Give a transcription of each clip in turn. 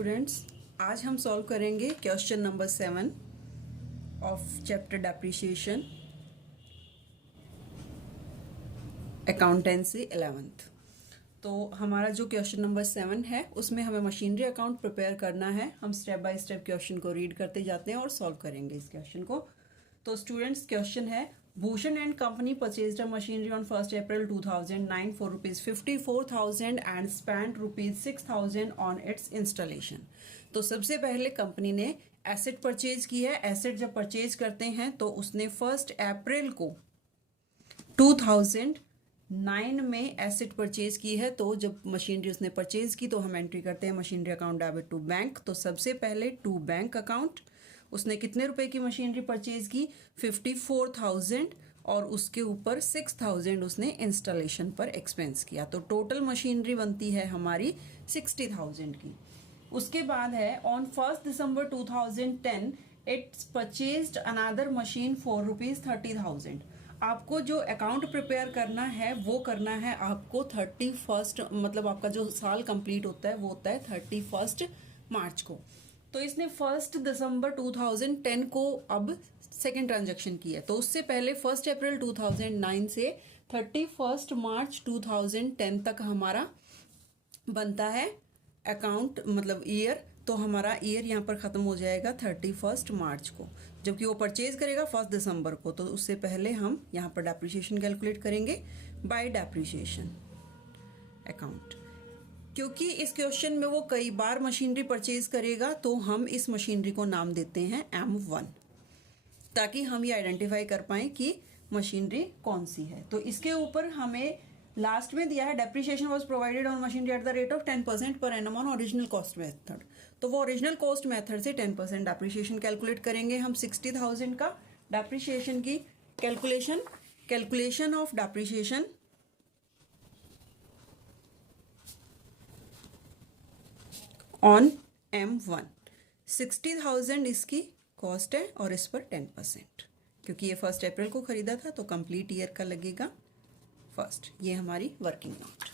Students, आज हम solve करेंगे question number 7 of chapter depreciation accountancy 11th। तो हमारा जो क्वेश्चन नंबर 7 है उसमें हमें मशीनरी अकाउंट प्रिपेयर करना है। हम स्टेप बाय स्टेप क्वेश्चन को रीड करते जाते हैं और सॉल्व करेंगे इस क्वेश्चन को। तो स्टूडेंट्स, क्वेश्चन है Bhushan and company purchased a machinery on 1st April 2009 for ₹54,000 and spent ₹6,000 on it's installation. तो सबसे पहले कंपनी ने एसेट परचेज की है। एसेट जब परचेज करते हैं तो उसने 1 अप्रैल को 2009 में एसेट परचेज की है। तो जब मशीनरी उसने परचेज की तो हम एंट्री करते हैं machinery account debit to bank. तो सबसे पहले टू बैंक अकाउंट, उसने कितने रुपए की मशीनरी परचेज की? 54,000 और उसके ऊपर 6,000 उसने इंस्टॉलेशन पर एक्सपेंस किया। तो टोटल मशीनरी बनती है हमारी 60,000 की। उसके बाद है on 1 December 2010 it's purchased another machine for ₹30,000। आपको जो अकाउंट प्रिपेयर करना है वो करना है आपको 31st, मतलब आपका जो साल कंप्लीट होता है वो होता है 31 मार्च को। तो इसने 1 दिसंबर 2010 को अब सेकेंड ट्रांजैक्शन की है। तो उससे पहले 1 अप्रैल 2009 से 31 मार्च 2010 तक हमारा बनता है अकाउंट, मतलब ईयर। तो हमारा ईयर यहाँ पर ख़त्म हो जाएगा 31 मार्च को, जबकि वो परचेज करेगा 1 दिसंबर को। तो उससे पहले हम यहाँ पर डेप्रिसिएशन कैलकुलेट करेंगे बाय डेप्रिसिएशन अकाउंट। क्योंकि इस क्वेश्चन में वो कई बार मशीनरी परचेज करेगा तो हम इस मशीनरी को नाम देते हैं M1, ताकि हम ये आइडेंटिफाई कर पाएं कि मशीनरी कौन सी है। तो इसके ऊपर हमें लास्ट में दिया है depreciation was provided on machinery at the rate of 10% per annum on original cost method. तो वो ओरिजिनल कॉस्ट मेथड से 10% डेप्रिसिएशन कैलकुलेट करेंगे हम। 60,000 का डेप्रिसिएशन की calculation of depreciation on M1। 60,000 इसकी कॉस्ट है और इस पर 10%, क्योंकि ये 1 अप्रैल को खरीदा था तो कंप्लीट ईयर का लगेगा फर्स्ट। ये हमारी वर्किंग नोट,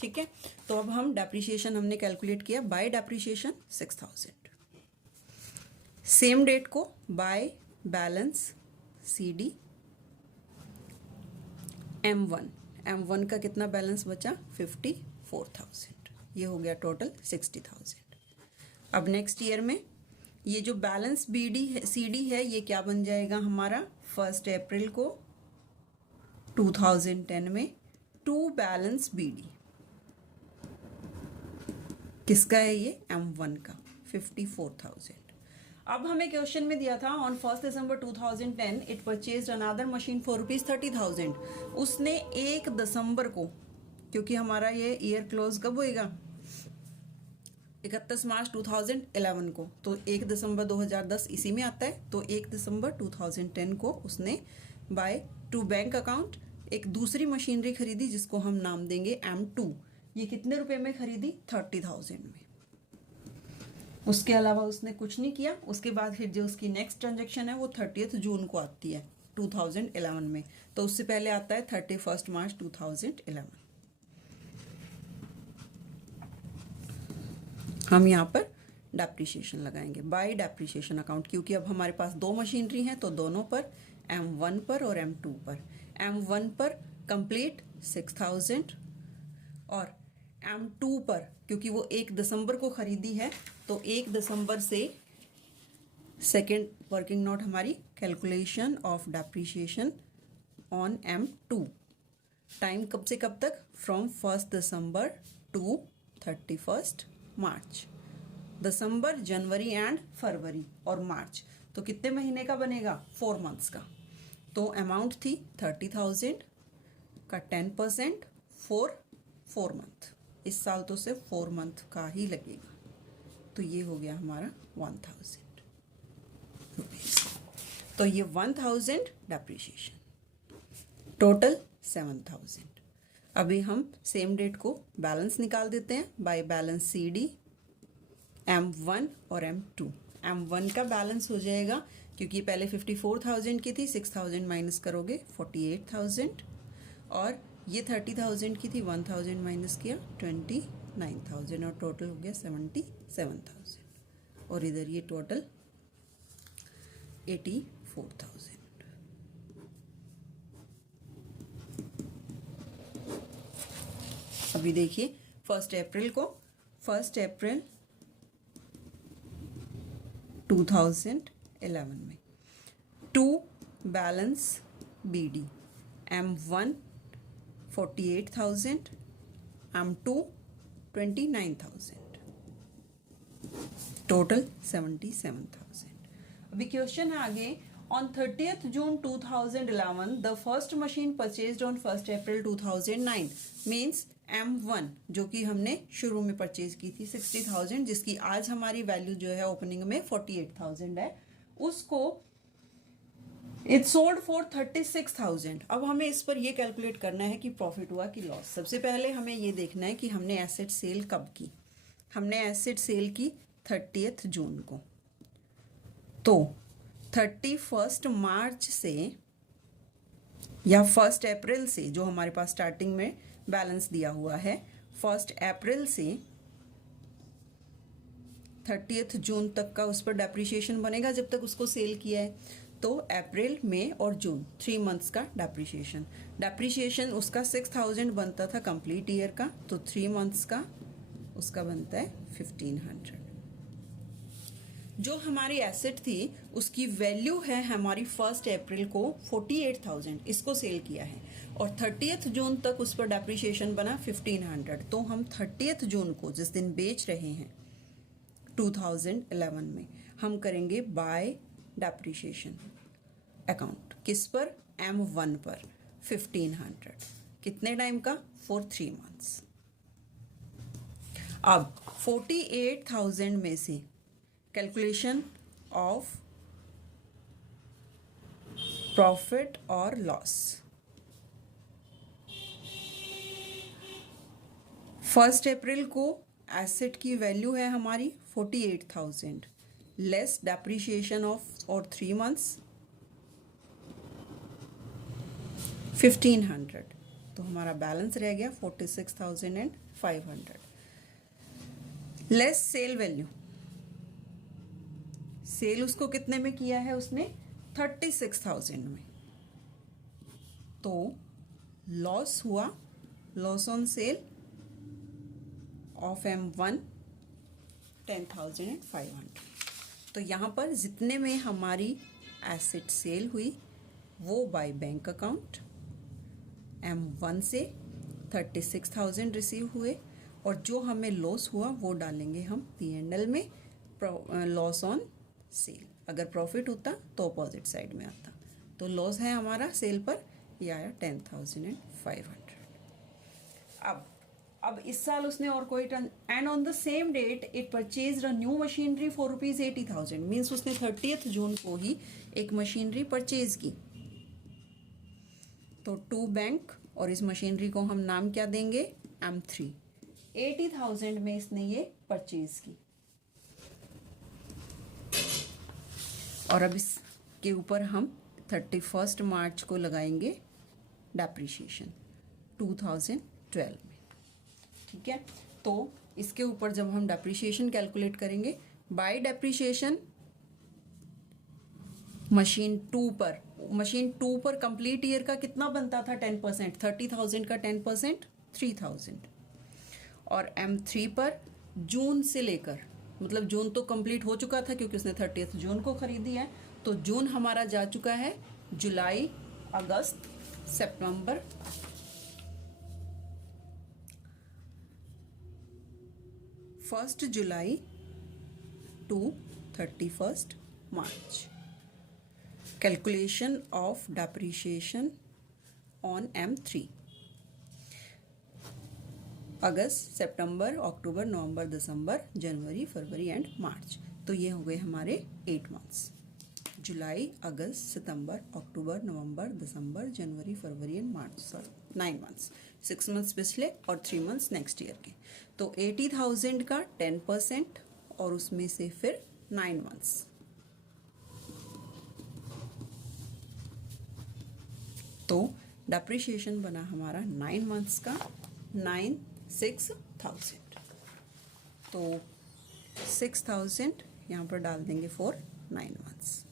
ठीक है। तो अब हम डेप्रिसिएशन हमने कैलकुलेट किया बाय डेप्रिसिएशन 6,000। सेम डेट को बाय बैलेंस CD M1 का कितना बैलेंस बचा? 54,000। ये हो गया टोटल 60,000। अब नेक्स्ट ईयर में ये जो बैलेंस CD है ये क्या बन जाएगा हमारा? 1 अप्रैल को 2010 में टू बैलेंस BD किसका है? ये M1 का 54,000। अब हमें क्वेश्चन में दिया था on 1 December 2010 it purchased another machine for ₹30,000। उसने 1 दिसंबर को, क्योंकि हमारा ये ईयर क्लोज कब होएगा? 31 मार्च 2011 को। तो 1 दिसंबर 2010 इसी में आता है। तो 1 दिसंबर 2010 को उसने बाय टू बैंक अकाउंट एक दूसरी मशीनरी खरीदी जिसको हम नाम देंगे M2। ये कितने रुपए में खरीदी? 30,000 में। उसके अलावा उसने कुछ नहीं किया। उसके बाद फिर जो उसकी नेक्स्ट ट्रांजेक्शन है वो 30 जून को आती है 2011 में। तो उससे पहले आता है 31 मार्च 2011। हम यहाँ पर डेप्रिसिएशन लगाएंगे बाय डेप्रिसिएशन अकाउंट, क्योंकि अब हमारे पास दो मशीनरी हैं तो दोनों पर, M1 पर और M2 पर। M1 पर कंप्लीट 6,000 और M2 पर क्योंकि वो 1 दिसंबर को खरीदी है तो 1 दिसंबर से सेकेंड वर्किंग नोट हमारी calculation of depreciation on M2। Time कब से कब तक? From 1 December to 31 March. December, January and February और मार्च, तो कितने महीने का बनेगा? 4 मंथ्स का। तो अमाउंट थी 30,000 का 10% फॉर 4 मंथ। इस साल तो सिर्फ 4 मंथ का ही लगेगा। तो ये हो गया हमारा 1,000 रुपीज। तो ये 1,000 डेप्रिसिएशन, टोटल 7,000। अभी हम सेम डेट को बैलेंस निकाल देते हैं बाय बैलेंस CD M1 और M2। M1 का बैलेंस हो जाएगा, क्योंकि पहले 54,000 की थी, 6,000 माइनस करोगे 48,000, और ये 30,000 की थी, 1,000 माइनस किया 20,000। 9,000 और टोटल हो गया 77,000 और इधर ये टोटल 84,000। अभी देखिए 1 अप्रैल को 1 अप्रैल 2011 में to balance BD M1 48,000 M2 29,000 total 77,000। अभी क्वेश्चन है आगे on 30th June 2011 the first machine purchased on 1 April 2009 means M1 जो कि हमने शुरू में परचेज की थी 60,000 जिसकी आज हमारी वैल्यू जो है ओपनिंग में 48,000 है, उसको इट सोल्ड फॉर 36,000। अब हमें इस पर ये कैलकुलेट करना है कि प्रॉफिट हुआ कि लॉस। सबसे पहले हमें ये देखना है कि हमने एसेट सेल कब की। हमने एसेट सेल की 30th जून को, तो 31 मार्च से या 1 अप्रैल से जो हमारे पास स्टार्टिंग में बैलेंस दिया हुआ है 1 अप्रैल से 30th जून तक का उस पर डेप्रिसिएशन बनेगा जब तक उसको सेल किया है। तो अप्रैल मई और जून 3 मंथ्स का डेप्रिसिएशन उसका 6,000 बनता था कंप्लीट ईयर का, तो 3 मंथ्स का उसका बनता है 1,500। जो हमारी एसेट थी उसकी वैल्यू है हमारी 1 अप्रैल को 48,000, इसको सेल किया है और 30th जून तक उस पर डेप्रिसिएशन बना 1,500। तो हम 30th जून को जिस दिन बेच रहे हैं 2011 में हम करेंगे बाय डेप्रिसिएशन अकाउंट। किस पर? M1 पर 1,500। कितने टाइम का? For 3 months. अब 48,000 में से कैलकुलेशन ऑफ प्रॉफिट और लॉस। 1 अप्रैल को एसेट की वैल्यू है हमारी 48,000 लेस डेप्रिसिएशन ऑफ और 3 मंथ्स 1,500, तो हमारा बैलेंस रह गया 46,500 लेस सेल वैल्यू। सेल उसको कितने में किया है उसने? 36,000 में। तो लॉस हुआ, loss on sale of M1 10,500। तो यहाँ पर जितने में हमारी एसेट सेल हुई वो बाय बैंक अकाउंट M1 से 36,000 रिसीव हुए और जो हमें लॉस हुआ वो डालेंगे हम P&L में लॉस ऑन सेल। अगर प्रॉफिट होता तो अपोजिट साइड में आता। तो लॉस है हमारा सेल पर, यह आया 10,500। अब इस साल उसने और कोई turn and on the same date it purchase a new machinery for ₹80,000 means उसने 30th जून को ही एक मशीनरी परचेज की। तो टू बैंक और इस मशीनरी को हम नाम क्या देंगे? M3। 80,000 में इसने ये परचेज की और अब इसके ऊपर हम 31 मार्च को लगाएंगे डेप्रिसिएशन 2012 में। ठीक है, तो इसके ऊपर जब हम डेप्रिसिएशन कैलकुलेट करेंगे बाय डेप्रिसिएशन मशीन 2 पर कंप्लीट ईयर का कितना बनता था? 10%। 30,000 का 10% 3,000 और M3 पर जून से लेकर, मतलब जून तो कंप्लीट हो चुका था क्योंकि उसने 30th जून को खरीदी है, तो जून हमारा जा चुका है, जुलाई, अगस्त, सितंबर, 1 July to 31 March. Calculation of depreciation on M3 August, September, October, November, December, January, February and March. तो ये हो गए हमारे 8 months, July, August, September, October, November, December, January, February and March. Sorry 9 months, 6 months पिछले और 3 months next year के। तो 80,000 का 10% और उसमें से फिर 9 मंथ्स। तो डेप्रिसिएशन बना हमारा 9 मंथ्स का 96,000। तो 6000 यहाँ पर डाल देंगे फॉर 9 मंथ्स,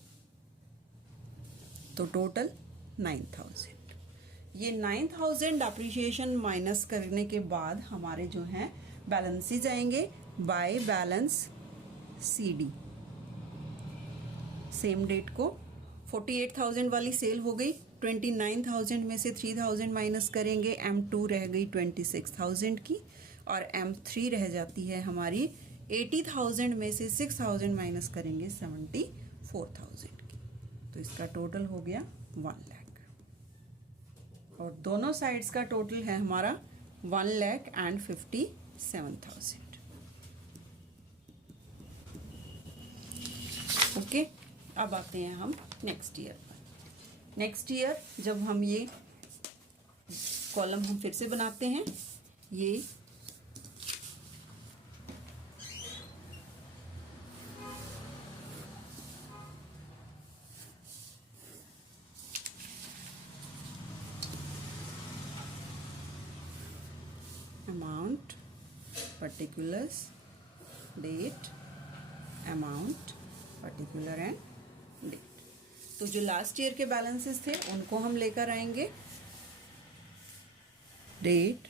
तो टोटल 9000। ये 9000 अप्रिशिएशन माइनस करने के बाद हमारे जो हैं बैलेंसेज आएंगे by balance CD। Same date को 48,000 वाली सेल हो गई, 29,000 में से 3,000 माइनस करेंगे, M2 रह गई 26,000 की, और M3 रह जाती है हमारी 80,000 में से 6,000 माइनस करेंगे 74,000 की। तो इसका टोटल हो गया 1 लाख, और दोनों साइड्स का टोटल है हमारा 1,57,000। ओके, अब आते हैं हम नेक्स्ट ईयर पर। नेक्स्ट ईयर जब हम ये कॉलम हम फिर से बनाते हैं, ये amount, particulars, date, amount, particular and date. तो जो लास्ट ईयर के बैलेंसेस थे उनको हम लेकर आएंगे, date,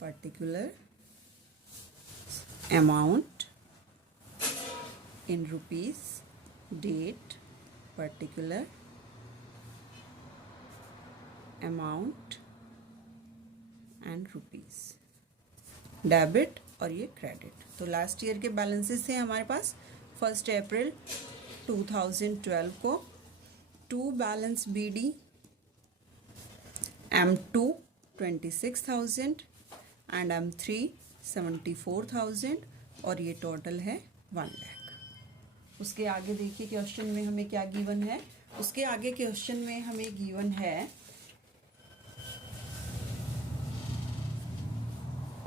particular, amount in rupees, date, particular, amount and rupees, debit और ये क्रेडिट। तो लास्ट ईयर के बैलेंसेस थे हमारे पास 1 अप्रैल 2012 को, to balance BD, M2 26,000 and M3 74,000, और ये टोटल है 1 लाख। उसके आगे देखिए क्वेश्चन में हमें क्या गिवन है। उसके आगे क्वेश्चन में हमें गिवन है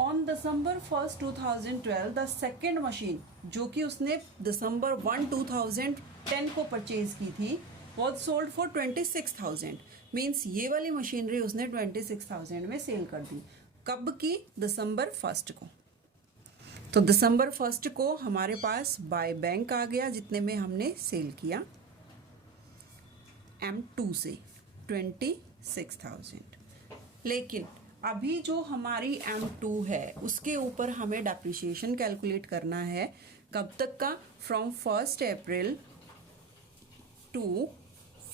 on December 1st 2012 the second machine, जो कि उसने December 1, 2010 को परचेज की थी, वॉज सोल्ड फॉर 26,000। मीन्स ये वाली मशीनरी उसने 26,000 में सेल कर दी। कब की? December 1st को। तो December 1st को हमारे पास बाय बैंक आ गया, जितने में हमने सेल किया M2 से 26,000। लेकिन अभी जो हमारी M2 है उसके ऊपर हमें डेप्रिसिएशन कैलकुलेट करना है। कब तक का? फ्रॉम 1 अप्रैल टू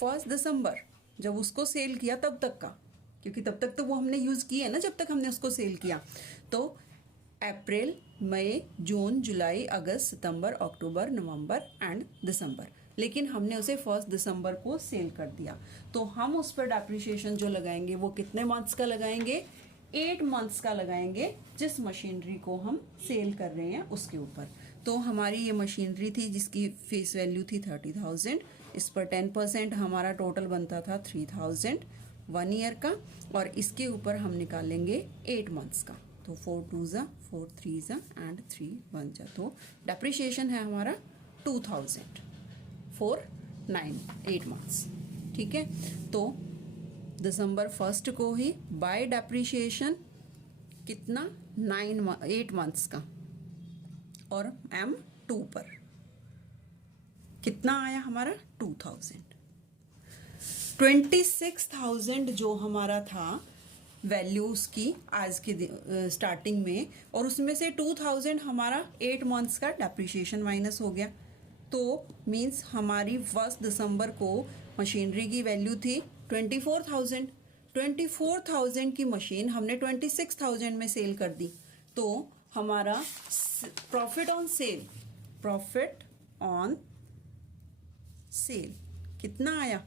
1 दिसंबर, जब उसको सेल किया तब तक का, क्योंकि तब तक तो वो हमने यूज़ की है ना, जब तक हमने उसको सेल किया। तो अप्रैल, मई, जून, जुलाई, अगस्त, सितंबर, अक्टूबर, नवंबर एंड दिसंबर। लेकिन हमने उसे 1 दिसंबर को सेल कर दिया, तो हम उस पर डेप्रिसिएशन जो लगाएंगे वो कितने मंथ्स का लगाएंगे? 8 मंथ्स का लगाएंगे, जिस मशीनरी को हम सेल कर रहे हैं उसके ऊपर। तो हमारी ये मशीनरी थी जिसकी फेस वैल्यू थी 30,000, इस पर 10% हमारा टोटल बनता था 3,000 1 ईयर का, और इसके ऊपर हम निकालेंगे 8 मंथ्स का। तो 4 2 ज़ा 4 3 ज़ा एंड 3 1 ज़ा, तो डेप्रिसिएशन है हमारा 2,000 फॉर 8 मंथ्स। ठीक है, तो December 1st को ही बाय डेप्रिसिएशन कितना? 8 मंथ्स का, और M2 पर कितना आया हमारा? 2,000। 26,000 जो हमारा था वैल्यू उसकी आज के स्टार्टिंग में, और उसमें से 2,000 हमारा 8 मंथ्स का डेप्रिसिएशन माइनस हो गया। तो मीन्स हमारी 1 दिसंबर को मशीनरी की वैल्यू थी 24,000। 24,000 की मशीन हमने 26,000 में सेल कर दी, तो हमारा profit on sale, profit on sale कितना आया?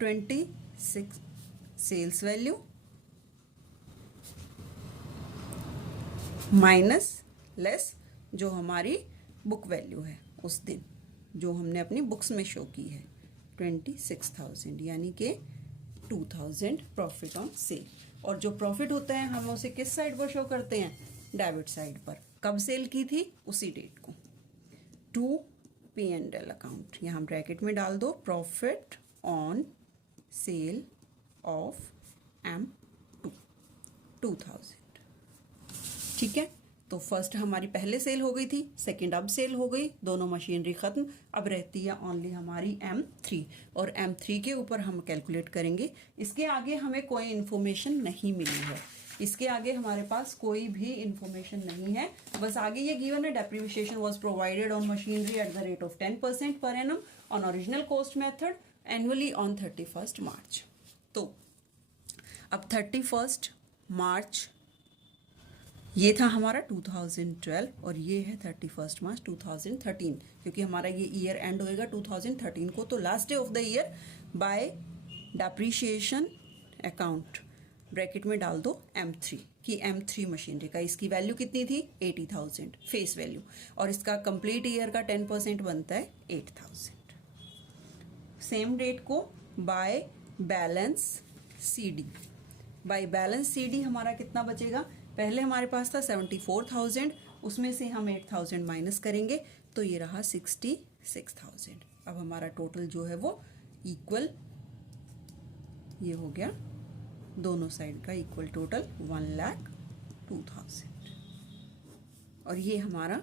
26 सेल्स वैल्यू माइनस लेस जो हमारी बुक वैल्यू है उस दिन, जो हमने अपनी बुक्स में शो की है 26,000, यानी कि 2,000 प्रॉफिट ऑन सेल। और जो प्रॉफिट होता है हम उसे किस साइड पर शो करते हैं? डेबिट साइड पर। कब सेल की थी? उसी डेट को। टू P&L अकाउंट, यहाँ ब्रैकेट में डाल दो profit on sale of M2 2000। ठीक है, तो फर्स्ट हमारी पहले सेल हो गई थी, सेकंड अब सेल हो गई, दोनों मशीनरी ख़त्म। अब रहती है ओनली हमारी M3 और M3 के ऊपर हम कैलकुलेट करेंगे। इसके आगे हमें कोई इन्फॉर्मेशन नहीं मिली है, इसके आगे हमारे पास कोई भी इंफॉर्मेशन नहीं है। बस आगे ये गिवन है depreciation was provided on machinery at the rate of 10% per annum on original cost method annually on 31 मार्च। तो अब 31 मार्च ये था हमारा 2012 और ये है 31 मार्च 2013, क्योंकि हमारा ये ईयर एंड होएगा 2013 को। तो last day of the year by depreciation account bracket में डाल दो M3 की M3 मशीनरी का, इसकी वैल्यू कितनी थी 80,000 फेस वैल्यू, और इसका कंप्लीट ईयर का 10% बनता है 8,000। सेम डेट को bye balance CD, bye balance CD हमारा कितना बचेगा, पहले हमारे पास था 74,000, उसमें से हम 8,000 माइनस करेंगे तो ये रहा 66,000। अब हमारा टोटल जो है वो इक्वल, ये हो गया दोनों साइड का इक्वल टोटल 1,02,000 और ये हमारा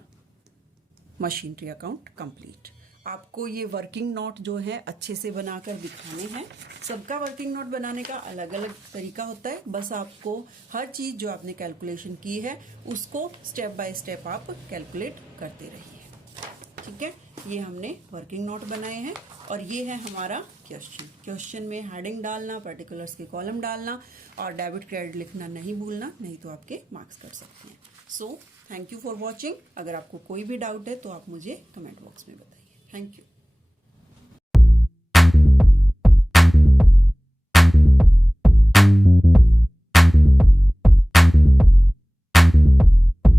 मशीनरी अकाउंट कंप्लीट। आपको ये वर्किंग नोट जो है अच्छे से बनाकर दिखाने हैं। सबका वर्किंग नोट बनाने का अलग अलग तरीका होता है, बस आपको हर चीज़ जो आपने कैलकुलेशन की है उसको स्टेप बाय स्टेप आप कैलकुलेट करते रहिए। ठीक है, ये हमने वर्किंग नोट बनाए हैं और ये है हमारा क्वेश्चन में हेडिंग डालना, पर्टिकुलर्स के कॉलम डालना और डेबिट क्रेडिट लिखना नहीं भूलना, नहीं तो आपके मार्क्स कट सकते हैं। So thank you for watching. अगर आपको कोई भी डाउट है तो आप मुझे कमेंट बॉक्स में बताइए। Thank you.